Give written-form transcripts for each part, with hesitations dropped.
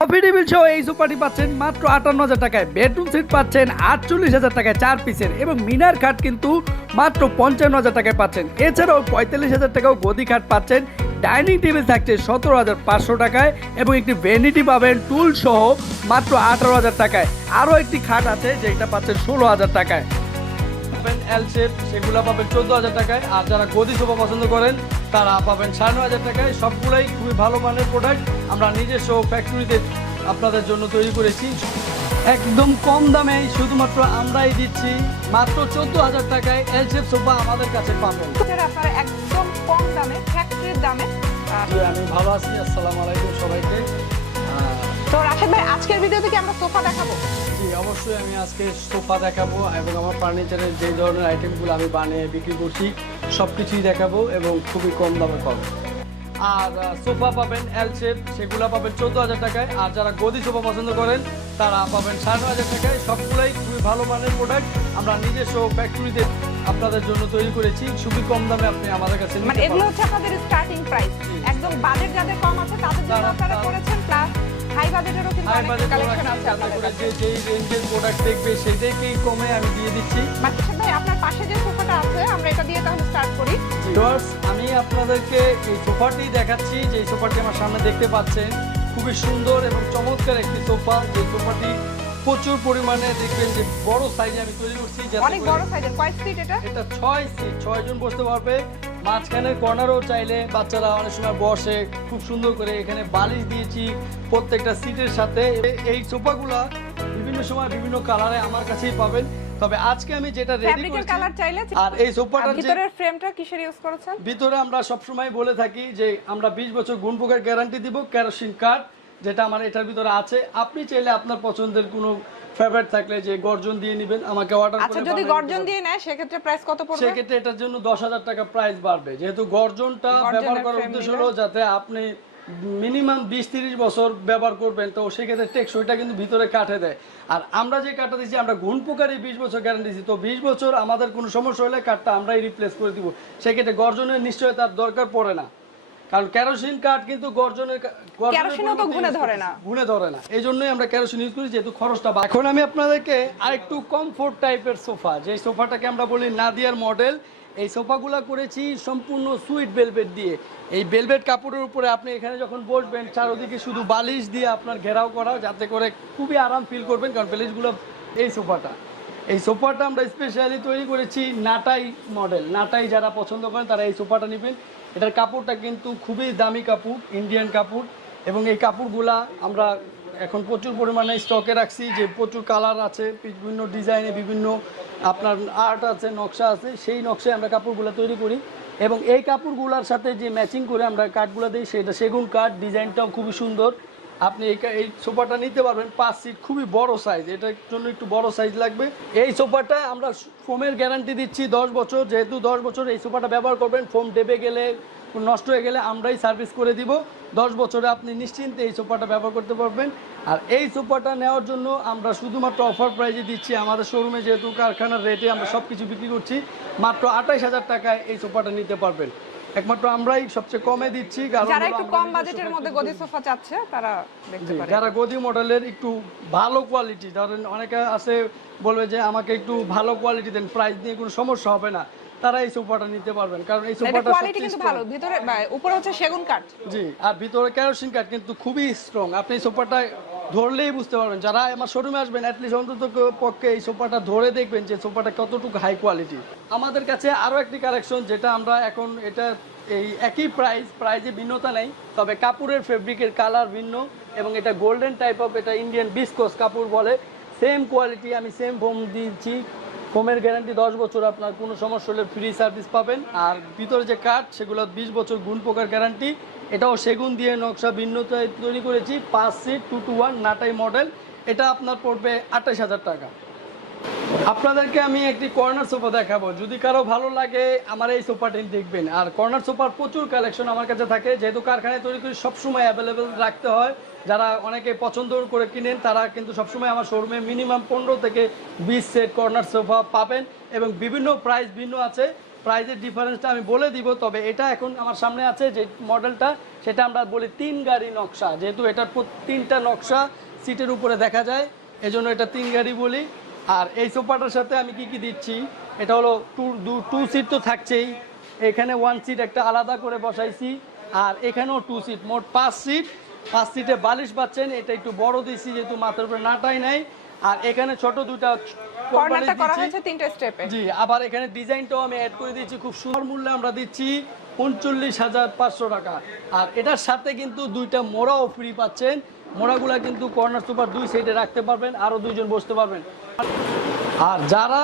Coffee সহ এই সোফাটি পাচ্ছেন মাত্র 58,000 টাকায়। বেডরুম সেট পাচ্ছেন 48,000 টাকায় 4 পিসের এবং মিনার খাট কিন্তু মাত্র 55,000 টাকায় পাচ্ছেন। এছাড়াও 45,000 টাকাও গদি খাট পাচ্ছেন। ডাইনিং টেবিল থাকছে 17,500 টাকায় এবং একটি ভ্যানিটি পাবেন টুল সহ মাত্র 18,000 টাকায়। আরও একটি খাট আছে যেটা পাচ্ছেন 16,000 টাকায়। এল শেপ সেগুলো পাবেন 14,000 টাকায়। আর যারা গদি সোফা পছন্দ করেন তারা পাবেন 9,500 টাকায়। সবগুলাই খুবই ভালো মানের প্রোডাক্ট, আমরা নিজস্ব ফ্যাক্টরিতে আপনাদের জন্য তৈরি করেছি। একদম কম দামে শুধুমাত্র আমরাই দিচ্ছি, মাত্র 14,000 টাকায় এল শেপ সোফা আমাদের কাছে পাবেন। আপনারা একদম কম দামে ফ্যাক্টরির দামে। আমি ভালো আছি, আসসালামু আলাইকুম সবাইকে। তো রাশেদ ভাই, আজকের ভিডিওতে কি আমরা সোফা দেখাবো? জি অবশ্যই, আমি আজকে সোফা দেখাবো এবং আমার ফার্নিচারের যে ধরনের আইটেমগুলো আমি বানিয়ে বিক্রি করছি সব কিছুই দেখাবো এবং খুবই কম দামে পাবো। আর সোফা পাবেন এল শেপ, সেগুলো পাবেন 14,000 টাকায়। আর যারা গদি সোফা পছন্দ করেন তারা পাবেন 9,500 টাকায়। সবগুলাই খুবই ভালো মানের প্রোডাক্ট, আমরা নিজস্ব ফ্যাক্টরিতে আপনাদের জন্য তৈরি করেছি। খুবই কম দামে আপনি আমাদের কাছে নিতে মানে এগুলো পারবেন। হচ্ছে আপনাদের স্টার্টিং প্রাইস, একদম বাজেট যাদের কম আছে তাদের জন্য আপনারা করেছেন, প্লাস হাই বাজেটেরও কিন্তু অনেক কালেকশন আছে আপনাদের কাছে। যেই রেঞ্জের প্রোডাক্ট দেখবে সেটাকেই কমে আমি দিয়ে দিচ্ছি। রাশেদ ভাই, আপনার পাশে যে সোফাটা আছে আমরা এটা দিয়ে তাহলে স্টার্ট করি। ভিউয়ার্স, আমি আপনাদেরকে এই সোফাটি দেখাচ্ছি। যে সোফাটি আমার সামনে দেখতে পাচ্ছেন খুবই সুন্দর এবং চমৎকার একটি সোফা। যে সোফাটি প্রচুর পরিমাণে দেখবেন যে বড় সাইজে আমি তৈরি করছি। অনেক বড় সাইজের, কয় সিট এটা? এটা 6 সিট, 6 জন বসতে পারবে। মাঝখানের কর্নারও চাইলে বাচ্চারা অনেক সময় বসে, খুব সুন্দর করে এখানে বালিশ দিয়েছি প্রত্যেকটা সিটের সাথে। এই সোফাগুলা বিভিন্ন সময় বিভিন্ন কালারে আমার কাছেই পাবেন। তবে আজকে আমি যেটা রেডি ফ্যাব্রিকের করেছি, কালার চাইলে। আর এই সোফাটার ভিতরের ফ্রেমটা কিসের ইউজ করেছেন? ভিতরে আমরা সবসময় বলে থাকি যে আমরা 20 বছর গুণ পোকার গ্যারান্টি দিব, কেরোসিন কাঠ যেটা আমার এটার ভিতরে আছে। আপনি চাইলে আপনার পছন্দের কোনো ফেভারিট থাকলে যে গর্জন দিয়ে নেবেন, আমাকে অর্ডার করে। আচ্ছা, যদি গর্জন দিয়ে নেয় সেক্ষেত্রে প্রাইস কত পড়বে? সেক্ষেত্রে এটার জন্য 10,000 টাকা প্রাইস বাড়বে, যেহেতু গর্জনটা ব্যবহার করার উদ্দেশ্য হলো যাতে আপনি মিনিমাম 20-30 বছর ব্যবহার করবেন, তো সেক্ষেত্রে টেকসইটা কিন্তু ভিতরে কাঠে দেয়। আর আমরা যে কাঠটা দিচ্ছি, আমরা ঘুণ পোকারই 20 বছর গ্যারান্টি দিচ্ছি। তো 20 বছর আমাদের কোনো সমস্যা হলে কাঠটা আমরাই রিপ্লেস করে দিব। সেক্ষেত্রে গর্জনের নিশ্চয়ই তার দরকার পড়ে না, কারণ কেরোসিন কাঠ কিন্তু কেরোসিনও তো ঘুণে ধরে না। ঘুণে ধরে না, এই জন্যই আমরা কেরোসিন ইউজ করি, যেহেতু খরচটা। এখন আমি আপনাদেরকে আরেকটু কমফোর্ট টাইপের সোফা, যে সোফাটাকে আমরা বলি নাদিয়ার মডেল, এই সোফাগুলো করেছি সম্পূর্ণ সুইট ভেলভেট দিয়ে। এই ভেলভেট কাপড়ের উপরে আপনি এখানে যখন বসবেন চারদিকে শুধু বালিশ দিয়ে আপনার ঘেরাও করা, যাতে করে খুবই আরাম ফিল করবেন। কারণ বালিশগুলো এই সোফাটা আমরা স্পেশালি তৈরি করেছি নাটাই মডেল। নাটাই যারা পছন্দ করেন তারা এই সোফাটা নেবেন। এটার কাপড়টা কিন্তু খুবই দামি কাপড়, ইন্ডিয়ান কাপড়, এবং এই কাপড়গুলা আমরা এখন প্রচুর পরিমাণে স্টকে রাখছি। যে প্রচুর কালার আছে, বিভিন্ন ডিজাইনে বিভিন্ন আপনার আর্ট আছে, নকশা আছে, সেই নকশায় আমরা কাপড়গুলো তৈরি করি। এবং এই কাপড়গুলোর সাথে যে ম্যাচিং করে আমরা কাঠগুলো দিই সেটা সেগুন কাঠ, ডিজাইনটাও খুবই সুন্দর। আপনি এই সোফাটা নিতে পারবেন 5 সিট, খুবই বড় সাইজ, এটার জন্য একটু বড় সাইজ লাগবে। এই সোফাটা আমরা ফোমের গ্যারান্টি দিচ্ছি 10 বছর। যেহেতু 10 বছর এই সোফাটা ব্যবহার করবেন, ফোম ডেবে গেলে নষ্ট হয়ে গেলে আমরাই সার্ভিস করে দিব। 10 বছরে আপনি নিশ্চিন্তে এই সোফাটা ব্যবহার করতে পারবেন। আর এই সোফাটা নেওয়ার জন্য আমরা শুধুমাত্র অফার প্রাইজে দিচ্ছি। আমাদের শোরুমে যেহেতু কারখানার রেটে আমরা সব কিছু বিক্রি করছি, মাত্র 28,000 টাকায় এই সোফাটা নিতে পারবেন। একমাত্র আমরাই সবচেয়ে কমে দিচ্ছি। যারা একটু কম বাজেটের মধ্যে গদি সোফা চাচ্ছে তারা দেখতে পারে। যারা গদি মডেলের একটু ভালো কোয়ালিটি, ধরেন অনেকে আছে বলবে যে আমাকে একটু ভালো কোয়ালিটি দেন, প্রাইস নিয়ে কোনো সমস্যা হবে না, তারা এই সোফাটা নিতে পারবেন। কারণ এই সোফাটা কোয়ালিটি কিন্তু ভালো, ভিতরে উপরে হচ্ছে সেগুন কাঠ। জি, আর ভিতরে কেরোসিন কাঠ কিন্তু খুবই স্ট্রং। আপনি এই সোফাটা ধরলেই বুঝতে পারবেন। যারা আমার শোরুমে আসবেন অ্যাটলিস্ট অন্তত পক্ষে এই সোফাটা ধরে দেখবেন যে সোফাটা কতটুকু হাই কোয়ালিটি। আমাদের কাছে আরও একটি কালেকশন, যেটা আমরা এখন এটা এই একই প্রাইজে ভিন্নতা নেই, তবে কাপড়ের ফেব্রিকের কালার ভিন্ন এবং এটা গোল্ডেন টাইপ অফ, এটা ইন্ডিয়ান বিস্কস কাপড় বলে। সেম কোয়ালিটি, আমি সেম ফোম দিচ্ছি, ফোমের গ্যারান্টি 10 বছর, আপনার কোনো সমস্যা হলে ফ্রি সার্ভিস পাবেন। আর ভিতরে যে কাঠ সেগুলো 20 বছর গুণ পোকার গ্যারান্টি। এটাও সেগুন দিয়ে নকশা ভিন্নতায় তৈরি করেছি। 5 সিট 2-to-1 নাটাই মডেল। এটা আপনার পড়বে 28,000 টাকা। আপনাদেরকে আমি একটি কর্নার সোফা দেখাবো, যদি কারো ভালো লাগে আমার এই সোফাটি দেখবেন। আর কর্নার সোফার প্রচুর কালেকশন আমার কাছে থাকে, যেহেতু কারখানায় তৈরি করি সবসময় অ্যাভেলেবেল রাখতে হয়। যারা অনেকে পছন্দ করে কিনেন তারা কিন্তু সবসময় আমার শোরুমে মিনিমাম 15 থেকে 20 সেট কর্নার সোফা পাবেন এবং বিভিন্ন প্রাইস ভিন্ন আছে। প্রাইসের ডিফারেন্সটা আমি বলে দিব, তবে এটা এখন আমার সামনে আছে যে মডেলটা, সেটা আমরা বলি 3 গাড়ি নকশা, যেহেতু এটার 3টা নকশা সিটের উপরে দেখা যায়, এজন্য এটা 3 গাড়ি বলি। আর এই সোফাটার সাথে আমি কি দিচ্ছি, এটা হলো টু সিট তো থাকছেই, এখানে 1 সিট একটা আলাদা করে বসাইছি, আর এখানেও 2 সিট, মোট 5 সিট। 5 সিটে বালিশ পাচ্ছেন, এটা একটু বড় দিচ্ছি যেহেতু মাথার উপরে নাটাই নাই। আর এখানে ছোট দুটা কর্নারটা করা হয়েছে 3টা স্টেপে। জি, আবার এখানে ডিজাইনটাও আমি অ্যাড করে দিয়েছি, খুব সুন্দর মূল্যে আমরা দিচ্ছি 39,500 টাকা। আর এটার সাথে কিন্তু 2টা মোড়াও ফ্রি পাচ্ছেন। মোড়াগুলা কিন্তু কর্নার সোফার 2 সাইডে রাখতে পারবেন, আরও 2 জন বসতে পারবেন। আর যারা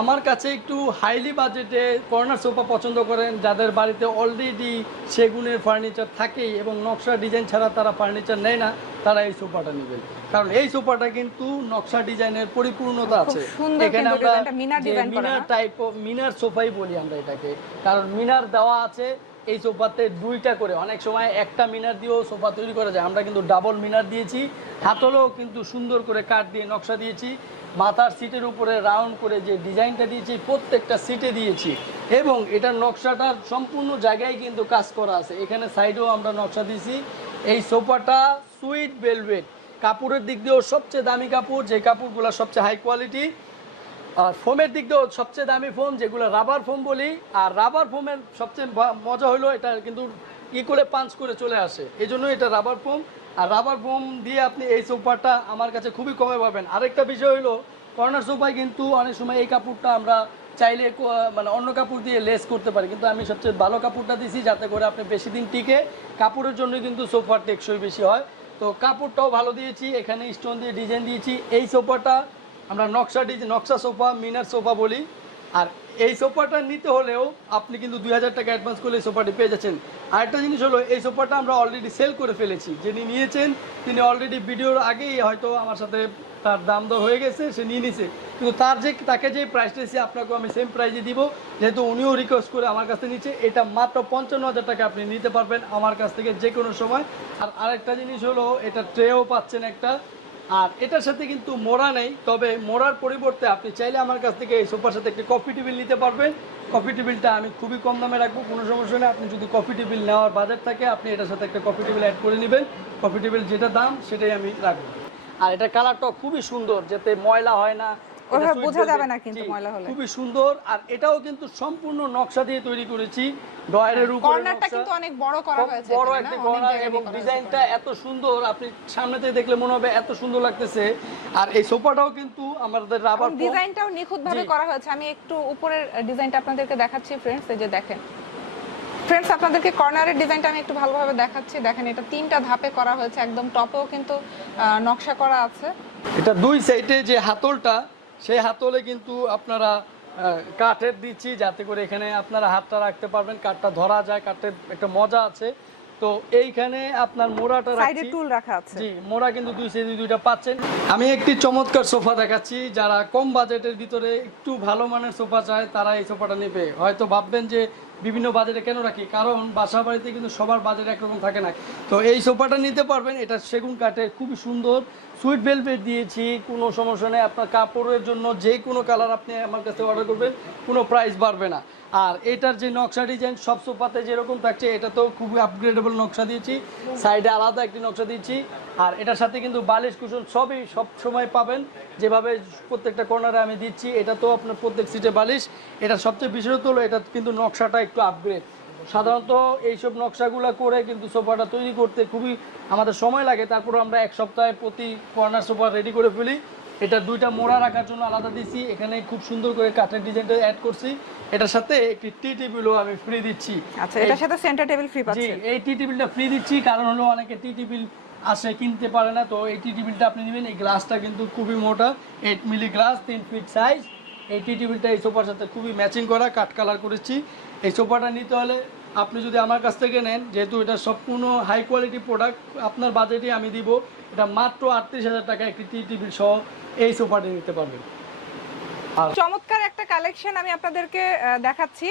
আমার কাছে একটু হাইলি বাজেটে কর্নার সোফা পছন্দ করেন, যাদের বাড়িতে অলরেডি সেগুনের ফার্নিচার থাকেই এবং নকশা ডিজাইন ছাড়া তারা ফার্নিচার নেয় না, তারা এই সোফাটা নেবেন, কারণ এই সোফাটা কিন্তু নকশা ডিজাইনের পরিপূর্ণতা আছে। এখানে আমরা মিনার টাইপ মিনার সোফাই বলি আমরা এটাকে, কারণ মিনার দেওয়া আছে এই সোফাতে 2টা করে, অনেক সময় একটা মিনার দিয়েও সোফা তৈরি করা যায়, আমরা কিন্তু ডাবল মিনার দিয়েছি। হাতলেও কিন্তু সুন্দর করে কাঠ দিয়ে নকশা দিয়েছি, মাথার সিটের উপরে রাউন্ড করে যে ডিজাইনটা দিয়েছি প্রত্যেকটা সিটে দিয়েছি, এবং এটার নকশাটার সম্পূর্ণ জায়গায় কিন্তু কাজ করা আছে। এখানে সাইডেও আমরা নকশা দিয়েছি। এই সোফাটা সুইট ভেলভেট, কাপড়ের দিক দিয়েও সবচেয়ে দামি কাপড়, যে কাপড়গুলো সবচেয়ে হাই কোয়ালিটি। আর ফোমের দিক দিয়েও সবচেয়ে দামি ফোম, যেগুলো রাবার ফোম বলি। আর রাবার ফোমের সবচেয়ে মজা হলো এটা কিন্তু করে পাঞ্চ করে চলে আসে, এই জন্য এটা রাবার ফোম। আর রাবার ফোম দিয়ে আপনি এই সোফাটা আমার কাছে খুবই কমে পাবেন। আরেকটা বিষয় হলো, কর্নার সোফায় কিন্তু অনেক সময় এই কাপড়টা আমরা চাইলে মানে অন্য কাপড় দিয়ে লেস করতে পারি, কিন্তু আমি সবচেয়ে ভালো কাপড়টা দিছি যাতে করে আপনি বেশি দিন টিকে। কাপড়ের জন্য কিন্তু সোফার টেকসই বেশি হয়, তো কাপড়টাও ভালো দিয়েছি, এখানে স্টোন দিয়ে ডিজাইন দিয়েছি। এই সোফাটা আমরা নকশা সোফা, মিনার সোফা বলি। আর এই সোফাটা নিতে হলেও আপনি কিন্তু 2000 টাকা অ্যাডভান্স করলে এই সোফাটি পেয়ে যাচ্ছেন। আরেকটা জিনিস হলো, এই সোফাটা আমরা অলরেডি সেল করে ফেলেছি, যিনি নিয়েছেন তিনি অলরেডি ভিডিওর আগেই হয়তো আমার সাথে তার দাম দর হয়ে গেছে, সে নিয়ে নিছে, কিন্তু তাকে যে প্রাইসটা দিয়েছি আপনাকেও আমি সেম প্রাইসে দিব, যেহেতু উনিও রিকোয়েস্ট করে আমার কাছ থেকে নিচ্ছে। এটা মাত্র 55,000 টাকা আপনি নিতে পারবেন আমার কাছ থেকে যে কোনো সময়। আর আরেকটা জিনিস হলো, এটা ট্রেও পাচ্ছেন একটা, আর এটার সাথে কিন্তু মোড়া নেই, তবে মোড়ার পরিবর্তে আপনি চাইলে আমার কাছ থেকে এই সোফার সাথে একটি কফি টেবিল নিতে পারবেন। কফি টেবিলটা আমি খুবই কম দামে রাখবো, কোনো সমস্যা নেই। আপনি যদি কফি টেবিল নেওয়ার বাজেট থাকে, আপনি এটার সাথে একটা কফি টেবিল অ্যাড করে নেবেন। কফি টেবিল যেটা দাম সেটাই আমি রাখবো। আর এটা কালারটাও খুবই সুন্দর, যাতে ময়লা হয় না, ওভাবে বোঝা যাবে না কিন্তু ময়লা হলে। খুবই সুন্দর। আর এটাও কিন্তু সম্পূর্ণ নকশা দিয়ে তৈরি করেছি, ডয়ারের উপরে কর্নারটা কিন্তু অনেক বড় করা হয়েছে, বড় একটা কর্নার, এবং ডিজাইনটা এত সুন্দর, আপনি সামনে থেকে দেখলে মনে হবে এত সুন্দর লাগতেছে। আর এই সোফাটাও কিন্তু আমাদের রাবার ফোম, ডিজাইনটাও নিখুঁতভাবে করা হয়েছে। আমি একটু উপরের ডিজাইনটা আপনাদেরকে দেখাচ্ছি ফ্রেন্ডস, এই যে দেখেন ফ্রেন্ডস, আপনাদেরকে কর্নারের ডিজাইনটা আমি একটু ভালোভাবে দেখাচ্ছি। দেখেন, এটা 3টা ধাপে করা হয়েছে, একদম টপেও কিন্তু নকশা করা আছে। এটা 2 সাইডে যে হাতলটা, সেই হাতলে কিন্তু আপনারা কাঠের দিচ্ছি, যাতে করে এখানে আপনারা হাতটা রাখতে পারবেন, কাঠটা ধরা যায়, কাঠের একটা মজা আছে। তো এইখানে আপনার মোড়াটা সাইডে টুল রাখা আছে। জি, মোড়া কিন্তু 2 সাইডে 2টা পাচ্ছেন। আমি একটি চমৎকার সোফা দেখাচ্ছি, যারা কম বাজেটের ভিতরে একটু ভালো মানের সোফা চায় তারা এই সোফাটা নেবে। হয়তো ভাববেন যে বিভিন্ন বাজেটে কেন রাখি, কারণ বাসা বাড়িতে কিন্তু সবার বাজেট একরকম থাকে না। তো এই সোফাটা নিতে পারবেন, এটা সেগুন কাঠের, খুবই সুন্দর, সুইট ভেলভেট দিয়েছি, কোনো সমস্যা নেই। আপনার কাপড়ের জন্য যে কোনো কালার আপনি আমার কাছে অর্ডার করবেন, কোনো প্রাইস বাড়বে না। আর এটার যে নকশা ডিজাইন সব সোফাতে যেরকম থাকছে, এটা তো খুবই আপগ্রেডেবল নকশা দিয়েছি, সাইডে আলাদা একটি নকশা দিয়েছি। আর এটার সাথে কিন্তু বালিশ কুশন সবই সব সময় পাবেন, যেভাবে প্রত্যেকটা কর্নারে আমি দিচ্ছি। এটা তো আপনার প্রত্যেক সিটে বালিশ। এটা সবচেয়ে বিশেষত হলো, এটা কিন্তু নকশাটা একটু আপগ্রেড। সাধারণত এইসব নকশাগুলো করে কিন্তু সোফাটা তৈরি করতে খুবই আমাদের সময় লাগে, তারপরে আমরা 1 সপ্তাহে প্রতি কর্নার সোফা রেডি করে ফেলি। এটা 2টা মোড়া রাখার জন্য আলাদা দিচ্ছি, এখানে খুব সুন্দর করে কাঠের ডিজাইনটা অ্যাড করছি। এটার সাথে একটি টি টেবিলও আমি ফ্রি দিচ্ছি। আচ্ছা, এটার সাথে সেন্টার টেবিল ফ্রি পাচ্ছেন। জি, এই টি টেবিলটা ফ্রি দিচ্ছি, কারণ হলো অনেকে টি টেবিল আসে কিনতে পারে না, তো এই টি টেবিলটা আপনি নেবেন। এই গ্লাসটা কিন্তু খুবই মোটা, 8 মিলি গ্লাস, 3 ফিট সাইজ। এই টি টেবিলটা এই সোফার সাথে খুবই ম্যাচিং করা, কাঠ কালার করেছি। এই সোফাটা নিতে হলে আপনি যদি আমার কাছ থেকে নেন, যেহেতু এটা সম্পূর্ণ হাই কোয়ালিটি প্রোডাক্ট, আপনার বাজেটে আমি দিব। এটা মাত্র 38,000 টাকা একটি টি টেবিল সহ এই সোফাটি নিতে পারবেন। চমৎকার একটা কালেকশন আমি আপনাদেরকে দেখাচ্ছি।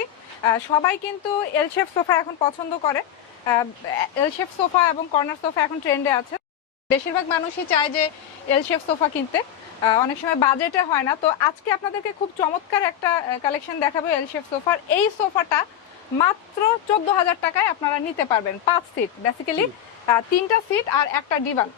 সবাই কিন্তু এল শেপ সোফা এখন পছন্দ করে, এল শেপ সোফা এবং কর্নার সোফা এখন ট্রেন্ডে আছে। বেশিরভাগ মানুষই চায় যে এল শেপ সোফা কিনতে, অনেক সময় বাজেটে হয় না। তো আজকে আপনাদেরকে খুব চমৎকার একটা কালেকশন দেখাবো এল শেপ সোফার। এই সোফাটা মাত্র 14,000 টাকায় আপনারা নিতে পারবেন। 5 সিট, বেসিক্যালি 3টা সিট আর একটা ডিভান।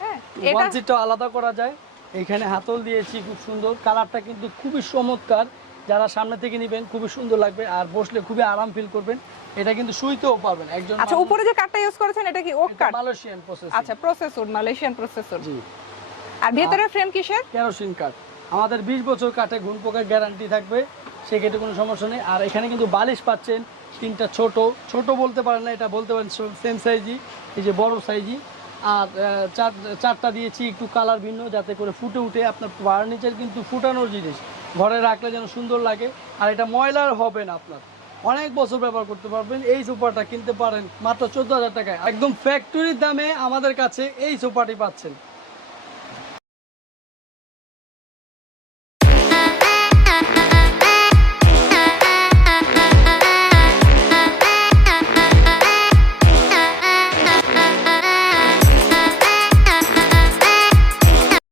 হ্যাঁ, ওয়ান সিটটা আলাদা করা যায়। এখানে হাতল দিয়েছি খুব সুন্দর, কালারটা কিন্তু খুবই চমৎকার। যারা সামনে থেকে নেবেন খুবই সুন্দর লাগবে, আর বসলে খুবই আরাম ফিল করবেন। এটা কিন্তু শুইতেও পারবেন একজন। আচ্ছা, উপরে যে কাঠটা ইউজ করেছেন এটা কি ওক কাঠ? Malaysian process. আচ্ছা, প্রসেসর, মালয়েশিয়ান প্রসেসর। জি। আর ভিতরের ফ্রেম কিসের? কেরোসিন কাঠ। আমাদের 20 বছর কাঠে ঘুণ পোকার গ্যারান্টি থাকবে, সেক্ষেত্রে কোনো সমস্যা নেই। আর এখানে কিন্তু বালিশ পাচ্ছেন 3টা, ছোট বলতে পারেন না, এটা বলতে পারেন সেম সাইজই, এই যে বড় সাইজই। আর 4টা দিয়েছি একটু কালার ভিন্ন, যাতে করে ফুটে উঠে। আপনার ফার্নিচার কিন্তু ফুটানোর জিনিস, ঘরে রাখলে যেন সুন্দর লাগে। আর এটা ময়লার হবে না, আপনার অনেক বছর ব্যবহার করতে পারবেন। এই সোফাটা কিনতে পারেন মাত্র 14,000 টাকায়, একদম ফ্যাক্টরির দামে আমাদের কাছে এই সোফাটি পাচ্ছেন।